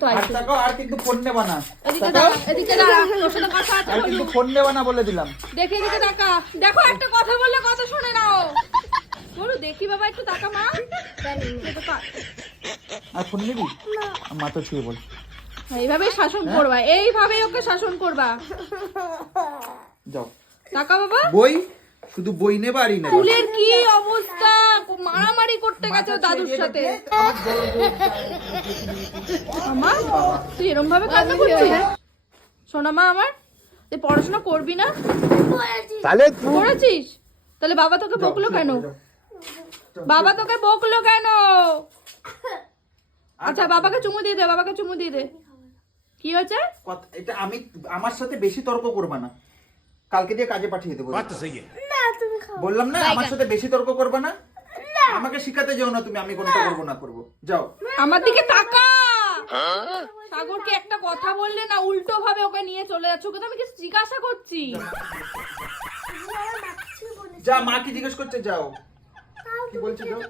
তো আইছে। আর কিন্তু ফোন নেবা না। এদিকে দাঁড়া, তোর সাথে কথা আছে। আর কিন্তু ফোন নেবা না বলে দিলাম। দেখে এদিকে তাকা। দেখো একটা কথা বললে কথা শুনে নাও। বলো দেখি বাবা একটু তাকা মা। আর ফোন নিবি? না। মা তো ছুঁয়ে বল। এইভাবেই শাসন করবা, এইভাবেই ওকে শাসন করবা। যাও। তাকা বাবা। বই শুধু বই নেবা আর নেবা। চুলের কি অবস্থা, মারামারি করতে গেছে দাদুর সাথে। আমা তুই এরকম ভাবে কান্না করছিস? শোনা মা আমার, তুই পড়াশোনা করবি না? তাহলে করেছিস? তাহলে বাবা তোকে বকলো কেন? বাবা তোকে বকলো কেন? আচ্ছা বাবাকে চুমু দিয়ে দে, বাবাকে চুমু দিয়ে দে। কি হয়েছে? এটা আমি আমার সাথে বেশি তর্ক করবা না, কালকে দিয়ে কাজে পাঠিয়ে দেবো। বললাম না আমার সাথে বেশি তর্ক করবা না। আমাকে শিখাতে যাও না তুমি আমি কোনটা করবো না করবো। যাও। আমার দিকে তাকা। সাগরকে একটা কথা বললে না উল্টো ভাবে ওকে নিয়ে চলে যাচ্ছে। ওকে তো আমি কিছু জিজ্ঞাসা করছি। যা মাকে জিজ্ঞেস করতে যাও। কি বলছো যাও?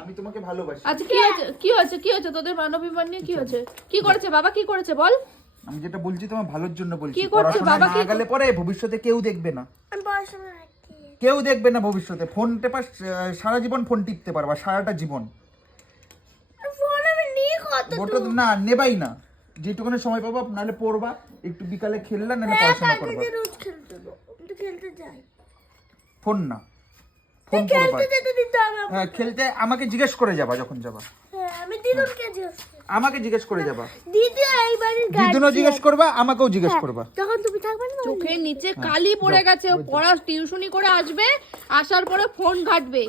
আমি তোমাকে ভালোবাসি। আচ্ছা কি হয়েছে, কি হয়েছে, কি হয়েছে তোদের মানবিমান নিয়ে? কি হয়েছে, কি করেছে বাবা, কি করেছে বল? আমি যেটা বলছি তোমার ভালোর জন্য বলছি। কি করছে বাবা? কি গেলে পরে ভবিষ্যতে কেউ দেখবে না, কেউ দেখবে না ভবিষ্যতে। ফোন টেপা সারা জীবন ফোন টিপতে পারবা, সারাটা জীবন। ওটা না নেবাই না, যেটুকুনি সময় পাবা নাহলে পড়বা, একটু বিকালে খেললা নাহলে পড়াশোনা করবা। ফোন না, ফোন করবা। হ্যাঁ খেলতে আমাকে জিজ্ঞেস করে যাবা যখন যাবা। আমাকে জিজ্ঞেস করে যাবা। দিদুনও জিজ্ঞেস করবা, আমাকেও জিজ্ঞেস করবা। তখন তুমি থাকবে না। চোখের নিচে কালি পড়ে গেছে। ও পড়া টিউশনি করে আসবে, আসার পরে ফোন ঘাটবে।